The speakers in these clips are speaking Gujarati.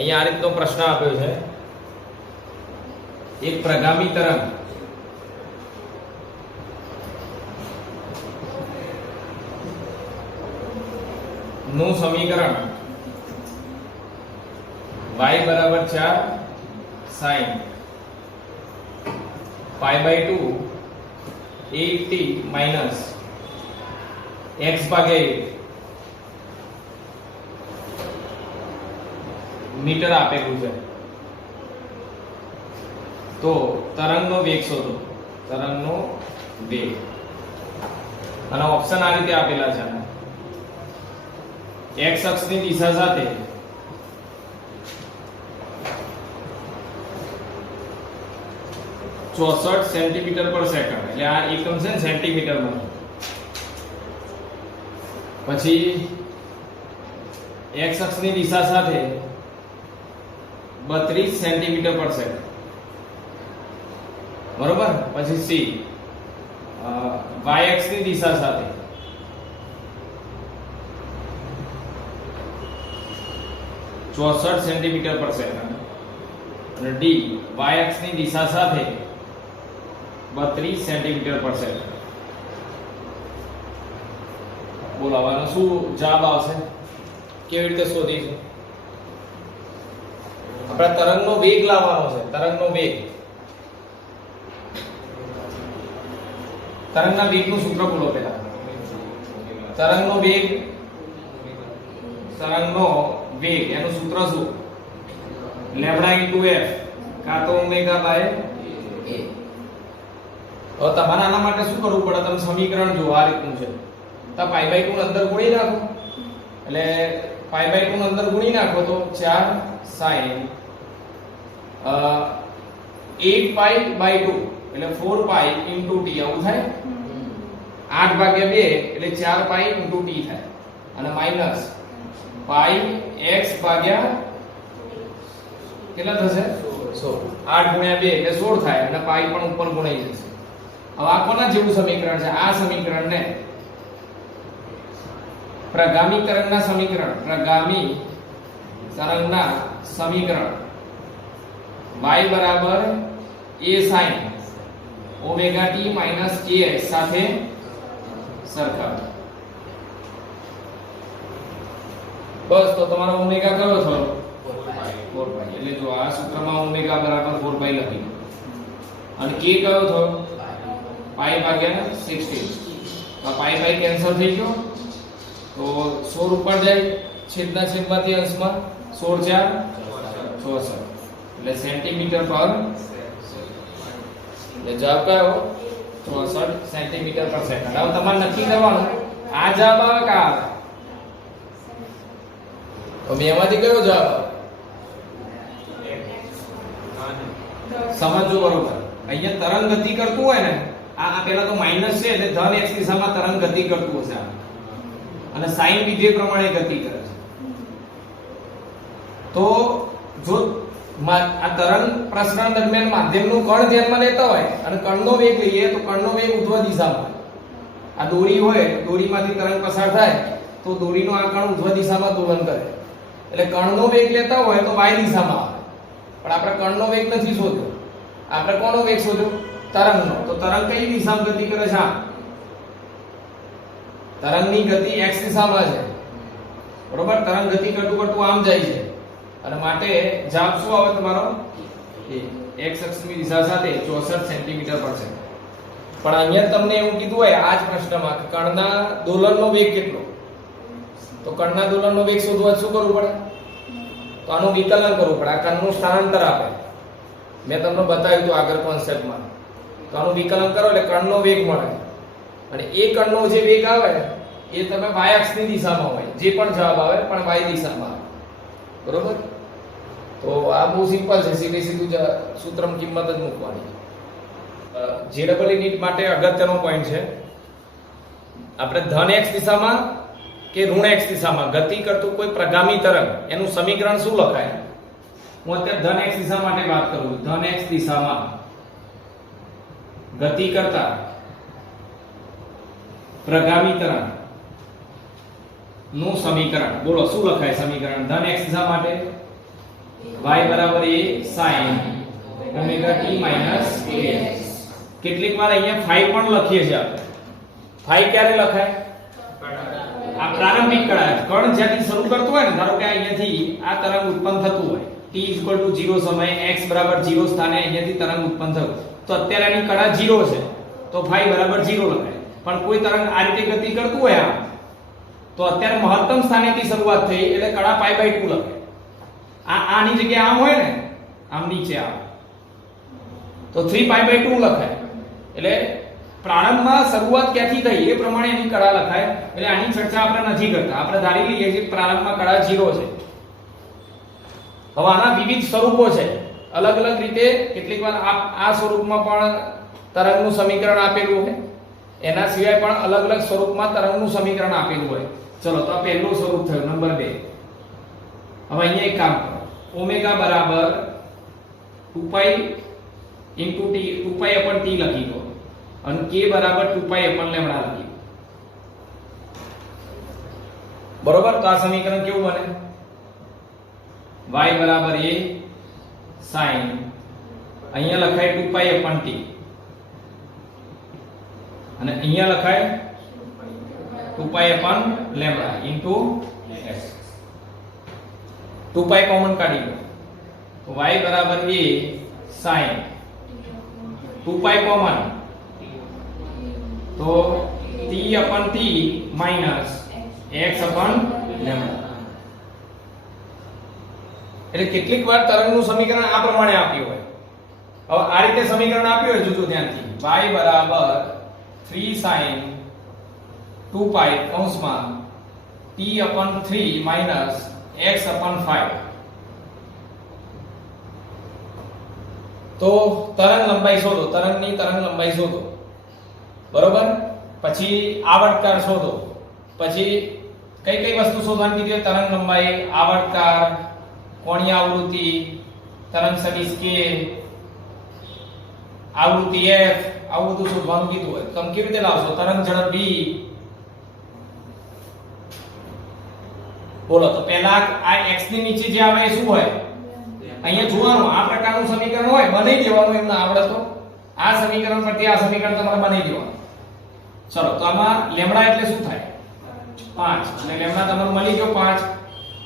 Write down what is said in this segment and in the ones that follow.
અહીંયા આ રીતનો પ્રશ્ન આપ્યો છે, એક પ્રગામી તરંગ નું સમીકરણ y બરાબર 4 sin π/2 8t માઇનસ x ભાગ્યા 8 મીટર આપેલું છે, તો તરંગનો વેગ શોધો. તરંગનો વેગ અને ઓપ્શન આ રીતે આપેલા છે. x અક્ષની દિશા સાથે ચોસઠ સેન્ટીમીટર પર સેકન્ડ, એટલે આ એકમ છે ને સેન્ટીમીટરમાં. પછી x અક્ષની દિશા સાથે 32 સેન્ટીમીટર પર સેકન્ડ, બરોબર. પછી c y અક્ષની દિશા સાથે 64 સેન્ટીમીટર પર સેકન્ડ અને d y અક્ષની દિશા સાથે 32 સેન્ટીમીટર પર સેકન્ડ. બોલો આનો શું જવાબ આવશે? કેવી રીતે શોધીશું? આપણે તરંગનો વેગ લાવવાનો છે. તરંગનો વેગ, તરંગના વેગનું સૂત્ર બોલો પહેલા. તરંગનો વેગ, તરંગનો વેગ એનું સૂત્ર શું? લેમ્બડા * f કાં તો ઓમેગા બાય a. હવે તમારે આના માટે શું કરવું પડે? તમે સમીકરણ જુઓ, આ રીતનું છે. તો π/2 ને અંદર ગુણી નાખો, એટલે π/2 ને અંદર ગુણી નાખો તો 4 sin 8π/2 એટલે 4π * t આવું થાય. 8/2 એટલે 4π * t થાય અને માઈનસ પાઈ x ભાગ્યા કેટલા થશે? 16. 8 ગુણ્યા 2 એટલે 16 થાય અને પાઈ પણ ઉપર ગુણાઈ જશે. હવે આ કોના જેવું સમીકરણ છે? આ સમીકરણને પ્રગામી તરંગના સમીકરણ, પ્રગામી તરંગના સમીકરણ y બરાબર a sin omega t minus kx સાથે સરખાવો. બસ, તો તમારો ઓમેગા કયો થયો? 4π. એટલે જો આ સૂત્રમાં ઓમેગા બરાબર 4π લખી અને k કયો થયો? π/16. તો π કેન્સલ થઈ ગયો, તો 16 ઉપર જાય, છેદના છેદમાંથી અંશમાં 16 * 4 = 66 એટલે સેન્ટીમીટર પર. એટલે જવાબ કયો? 64 સેન્ટીમીટર પર સેકન્ડ. હવે તમારે નક્કી કરવાનું આ જવાબ આવે કે આવે. તો બેમાંથી કયો જવાબ આવે? સમજો બરોબર. અહીંયા તરંગ ગતિ કરતું હોય ને, આ પેલા તો માઈનસ છે એટલે ધન x દિશામાં તરંગ ગતિ કરતું હશે અને સાઈન વિધેય પ્રમાણે ગતિ કરે છે. તો જો આ તરંગ પ્રસરણ દરમિયાન માધ્યમનું કણ ધ્યાનમાં લેતા હોય અને કણનો વેગ લઈએ તો કણનો વેગ ઉર્ધ્વ દિશામાં. આ દોરી હોય, દોરીમાંથી તરંગ પસાર થાય તો દોરીનો આ કણ ઉર્ધ્વ દિશામાં દોલન કરે. એટલે કણનો વેગ લેતા હોય તો y દિશામાં આવે. પણ આપણે કણનો વેગ નથી શોધ્યો, આપણે કોનો વેગ શોધ્યો? તરંગનો. તો તરંગ કઈ દિશામાં ગતિ કરે છે? તરંગની ગતિ x દિશામાં છે, બરોબર. તરંગ ગતિ કરતું કરતું આમ જાય છે અને માટે જવાબ શું આવે તમારો? x અક્ષની દિશા સાથે 64 સેન્ટીમીટર પર છે. પણ અહીંયા તમને એવું કીધું હોય આ જ પ્રશ્નમાં કે કણના દોલનનો વેગ કેટલો? તો કણના દોલનનો વેગ શોધવા શું કરવું પડે? તો આનું વિકલન કરવું પડે. આ કણનું સ્થાનાંતર આપે, મેં તમને બતાવ્યું હતું આગળ કોન્સેપ્ટમાં. તો આનું વિકલન કરો એટલે કણનો વેગ મળે અને એ કણનો જે વેગ આવે એ તમે y અક્ષની દિશામાં હોય, જે પણ જવાબ આવે પણ y દિશામાં આવે, બરોબર. તો આ બહુ સિમ્પલ છે, સીધે સીધું સૂત્રમાં કિંમત જ મૂકવાની. JEE નીટ માટે અગત્યનો પોઈન્ટ છે, આપણે ધન x દિશામાં કે ઋણ x દિશામાં ગતિ કરતું કોઈ પ્રગામી તરંગ એનું સમીકરણ શું લખાય? હું અત્યારે ધન x દિશા માટે વાત કરું છું. ધન x દિશામાં ગતિ કરતા પ્રગામી તરંગ નું સમીકરણ બોલો શું લખાય? સમીકરણ ધન x દિશા માટે y બરાબર a sin omega t minus a. કેટલીક વાર અહીંયા phi પણ લખીએ છીએ આપણે. phi ક્યારે લખાય? આ પ્રારંભિક કણ જ્યાંથી શરૂ કરતો હોય ને, ધારો કે અહીંયાથી આ તરંગ ઉત્પન્ન થતું હોય t 0 સમયે x 0 સ્થાને અહીંયાથી તરંગ ઉત્પન્ન થયું, તો અત્યારે આની કળા 0 છે તો phi 0 લખાય. પણ કોઈ તરંગ આ રીતે ગતિ કરતું હોય આમ, તો અત્યારે મહત્તમ સ્થાનેથી શરૂઆત થઈ એટલે કળા π/2 લખાય. આની જગ્યાએ આમ હોય ને, આમ નીચે આમ, તો 3π/2 લખાય. એટલે પ્રારંભમાં શરૂઆત ક્યાંથી થઈ એ પ્રમાણે એની કળા લખાય. એટલે આની ચર્ચા આપણે નથી કરતા, આપણે ધારી લઈએ છીએ પ્રારંભમાં કળા 0 છે. હવે આના વિવિધ સ્વરૂપો છે, અલગ અલગ રીતે. કેટલીકવાર આ સ્વરૂપમાં પણ તરંગનું સમીકરણ આપેલું હોય, એના સિવાય પણ અલગ અલગ સ્વરૂપમાં તરંગનું સમીકરણ આપેલું હોય. ચલો, તો આ પહેલું સ્વરૂપ થયું, નંબર 2. હવે અહીંયા એક કામ કરો, ઓમેગા બરાબર 2π * t, 2π/t લખી દો અને k બરાબર 2π/λ લખી દો. બરોબર? તો આ સમીકરણ કેવું બને? y બરાબર a sin, અહીંયા લખાય 2π/t અને અહીંયા લખાય 2π/λ ઇન્ટુ s. 2π કોમન કાઢી લો તો y બરાબર a sin 2π કોમન તો t/t માઈનસ x/λ. એટલે કેટલીક વાર તરંગનું સમીકરણ આ પ્રમાણે આપ્યું હોય. હવે આ રીતે સમીકરણ આપ્યું હોય, જોજો ધ્યાનથી, y બરાબર 3 sin 2π કૌંસમાં t/3 માઈનસ x/5. તો તરંગ લંબાઈ શોધો, તરંગની તરંગ લંબાઈ શોધો. બરોબર? પછી આવર્તકાર શોધો. પછી કઈ કઈ વસ્તુ શોધવાની કીધી હોય? તરંગ લંબાઈ, આવર્તકાર, કોણીય આવૃત્તિ, તરંગ સદિશ k, આવૃત્તિ f, આવું બધું શોધવાનું કીધું હોય. તમે કેવી રીતે લાવશો? તરંગ ઝડપ v. બોલો, તો પહેલા આ x ની નીચે જે આવે એ શું હોય? અહીંયા જોવાનું, આ પ્રકારનું સમીકરણ હોય, બનાવી દેવાનું. એમને આવડે તો આ સમીકરણ પરથી આ સમીકરણ તમારે બનાવી દેવાનું. ચલો, તો આમાં લેમ્ડા એટલે શું થાય? 5. અને લેમ્ડા તમારું મળી ગયો 5.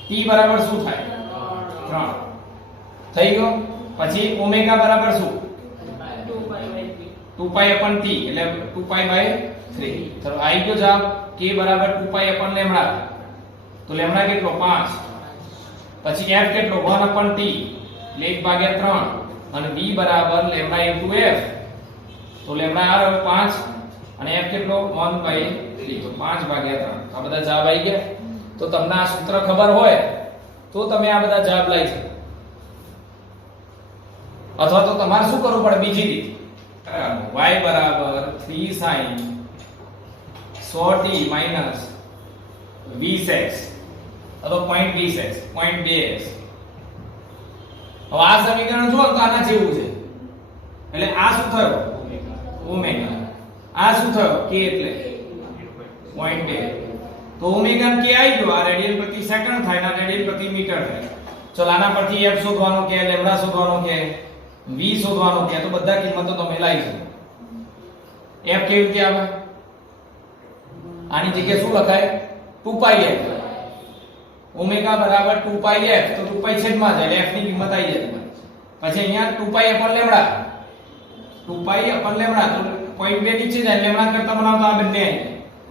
t બરાબર શું થાય? 3 થઈ ગયો. પછી ઓમેગા બરાબર શું? 2π/t એટલે 2π/3. ચલો, આવી ગયો જવાબ. k બરાબર 2π/λ. તો લેમ્ડા કેટલો? 5. પછી f કેટલો? 1/t એટલે 1/3. અને v બરાબર λ * f. તો લેમ્ડા આવ્યો 5 અને f કેટલો? 1/3. તો 5/3. આ બધા જવાબ આવી ગયા. તો તમને આ સૂત્ર ખબર હોય તો તમે આ બધા જવાબ લઈ શકો. અથવા તો તમારે શું કરવું પડે? બીજી રીત, y બરાબર 3 sin 100t માઈનસ 20x અથવા 0.20x 0.2x. હવે આ સમીકરણ જુઓ તો આના જેવું છે. એટલે આ શું થયો? ઓમેગા. આ શું થયો? k એટલે 0.2. તો ઓમેગા k આવી ગયો. આ રેડિયન પ્રતિ સેકન્ડ થાય ના રેડિયન પ્રતિ મીટર થાય. ચલો, આના પરથી f શોધવાનો કે, લેમ્ડા શોધવાનો કે, v શોધવાનો કે, તો બધા કિંમતો તમે લાવી શકો. f કેવી રીતે આવે? આની જગ્યાએ શું લખાય? 2πf. ઓમેગા બરાબર 2πf. તો 2π છેદમાં જાય એટલે f ની કિંમત આવી જાય તમારી. પછી અહીંયા 2π/λ. 2π/λ તો 0.2 નીચે જાય, લેમ્ડા કરતા બનાવતા આ બંને આવી.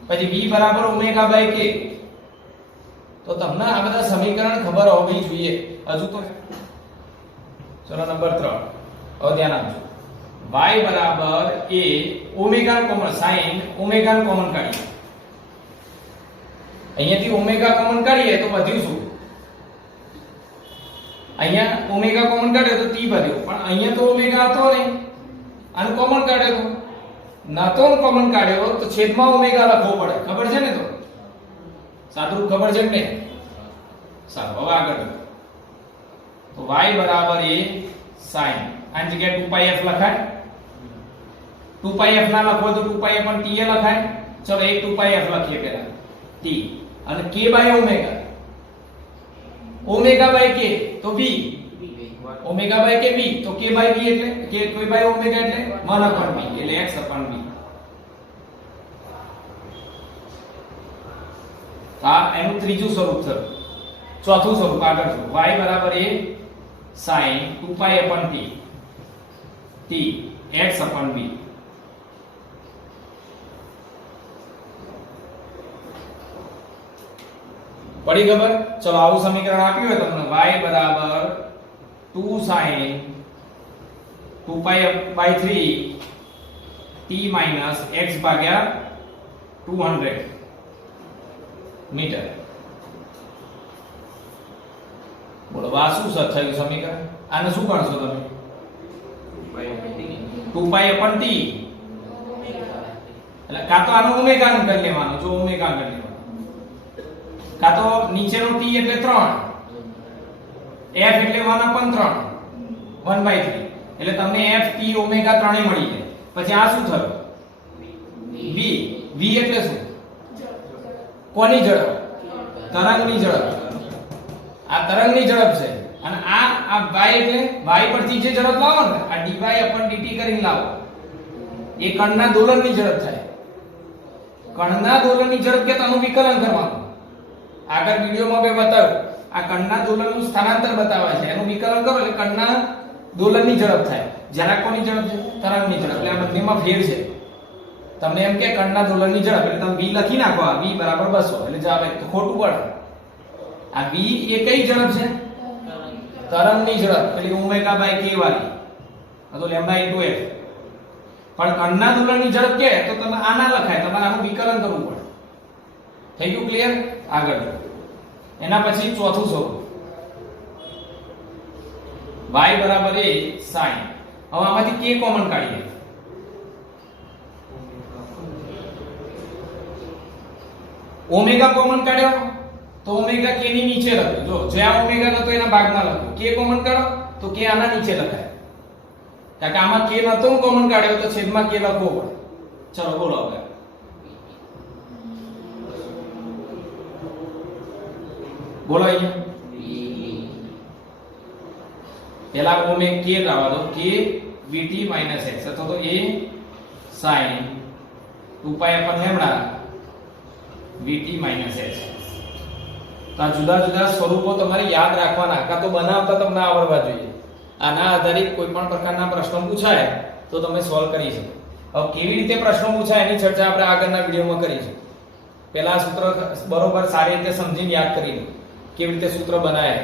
પછી v બરાબર ω/k. તો તમને આ બધા સમીકરણ ખબર હોવી જોઈએ. હજુ તો ચલો, નંબર 3. હવે ધ્યાન આપજો. y બરાબર a omega common sin omega common કાઢીએ. અહીંયાથી ઓમેગા કોમન કાઢીએ તો વધ્યું શું? અહીંયા ઓમેગા કોમન કાઢ્યો તો t વધ્યો. પણ અહીંયા તો ઓમેગા હતો નહીં, આને કોમન કાઢ્યો તો નતો કોમન કાઢ્યો તો છેદમાં ઓમેગા લખવો પડે. ખબર છે ને? તો સાદું ખબર છે ને? સારું, હવે આગળ તો y બરાબર a sin, આની જગ્યાએ 2πf લખાય. 2πf ના લખવો તો 2π પણ t એ લખાય. ચલો, એક 2πf લખીએ પહેલા t અને k by omega. Omega by k તો v. v omega by k v, તો k બાય v એટલે k બાય ઓમેગા એટલે 1 upon v એટલે x upon v. આ એનું ત્રીજું સ્વરૂપ થયું. ચોથું સ્વરૂપ આગળ જો y બરાબર a sin 2 pi upon t x upon v. પડી ખબર? ચલો આવું સમીકરણ આપ્યું હોય તમને y બરાબર 2 sin 2 pi by 3 t minus x ભાગ્યા 200 મીટર. બોલો આ શું થયું સમીકરણ? આને શું ગણશો તમે? 2 pi upon t એટલે કાં તો આનો ઓમેગા નું કરી લેવાનું, જો ઓમેગા કરી લેવાનું, કાં તો નીચેનો t એટલે 3, f એટલે 1 upon 3 1/3 એટલે તમને f t ઓમેગા 3 એ મળી જાય. પછી આ શું થયું? v. v એટલે શું? કોની ઝડપ? તરંગની ઝડપ. આ તરંગની ઝડપ છે અને આ y એટલે y પરથી જે ઝડપ લાવો ને આ dy upon dt કરીને લાવો એ કણના દોલનની ઝડપ થાય. કણના દોલનની ઝડપ કે તેનું વિકલન કરવાનું. આગળ વિડિયોમાં મેં બતાવ્યું આ કણના દોલનનું સ્થાનાંતર બતાવે છે, એનું વિકલન કરો એટલે કણના દોલનની ઝડપ થાય. જરા કોની ઝડપ છે? તરંગની ઝડપ. એટલે આ બંનેમાં ફેર છે. તમને એમ કે કણના દોલનની ઝડપ એટલે તમે v લખી નાખો, આ v બરાબર 200 એટલે જવાબ તો ખોટું પડે. આ v એ કઈ ઝડપ છે? તરંગની ઝડપ એટલે ઓમેગા બાય k વાળી, આ તો લેમ્ડા ઇન્ટુ f. પણ કણના દોલનની ઝડપ કે તો તમે આ ના લખાય, તમારે આનું વિકલન કરવું પડે. થઈ ગયું ક્લિયર? આગળ એના પછી ચોથું સ્વરૂપ y બરાબર a sin. હવે આમાંથી k કોમન કાઢીએ. ઓમેગા કોમન કાઢ્યો તો ઓમેગા k ની નીચે લખો. જો જ્યાં ઓમેગા નતો એના ભાગમાં લખો. k કોમન કાઢો તો k આના નીચે લખાય. કારણ કે આમાં k નતો કોમન કાઢ્યો તો છેદમાં k લખવો પડે. ચલો બોલો હવે. બોલો અહીંયા પેલા ઓમેગા k લાવવા દો, k vt minus x અથવા તો a sin 2 pi upon lambda vt minus x. તો જુદા જુદા સ્વરૂપો તમારે યાદ રાખવાના, કાં તો બનાવતા તમને આવડવા જોઈએ. આના આધારિત કોઈ પણ પ્રકારના પ્રશ્નો પૂછાય તો તમે સોલ્વ કરી શકો. હવે કેવી રીતે પ્રશ્નો પૂછાય એની ચર્ચા આપણે આગળના વિડિયોમાં કરીશું. પહેલા સૂત્ર બરોબર સારી રીતે સમજીને યાદ કરી લો કેવી રીતે સૂત્ર બનાવે.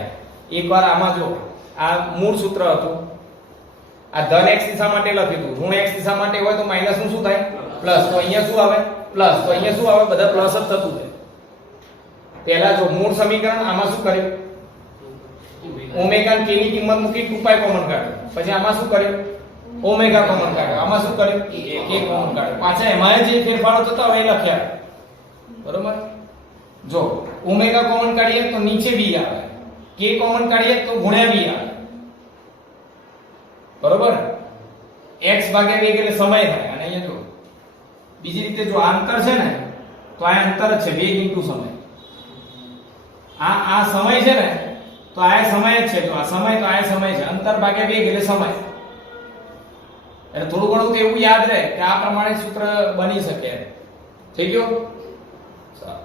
એકવાર આમાં જો આ મૂળ સૂત્ર હતું, આ ધન x દિશા માટે લખી દઉં, ઋણ x દિશા માટે હોય તો માઈનસ નું શું થાય? પ્લસ. તો અહીંયા શું આવે? પ્લસ. તો અહીંયા શું આવે? બધા પ્લસ જ થતું જાય. પહેલા જો મૂળ સમીકરણ આમાં શું કર્યું? ઓમેગા k ની કિંમત મૂકી 2 પાઈ કોમન કાઢ્યો. પછી આમાં શું કર્યું? ઓમેગા કોમન કાઢ્યો. આમાં શું કર્યું? k કોમન કાઢ્યો. પાછા એમાં જે ફેરફારો થતા હોય એ લખ્યા. બરોબર? જો ઓમેગા કોમન કાઢીએ તો નીચે v આવે, k કોમન કાઢીએ તો ગુણ્યા v આવે. બરોબર? x ભાગ્યા વેગ એટલે સમય થાય. અને અહીંયા જો બીજી રીતે જો આ અંતર છે ને તો આ અંતર જ છે, વેગ ઇન્ટુ સમય. આ સમય છે ને તો આ સમય જ છે. જો આ સમય તો આ સમય છે, અંતર ભાગ્યા વેગ એટલે સમય. એટલે થોડું ઘણું તો એવું યાદ રહે કે આ પ્રમાણે સૂત્ર બની શકે. થઈ ગયું? ચાલો.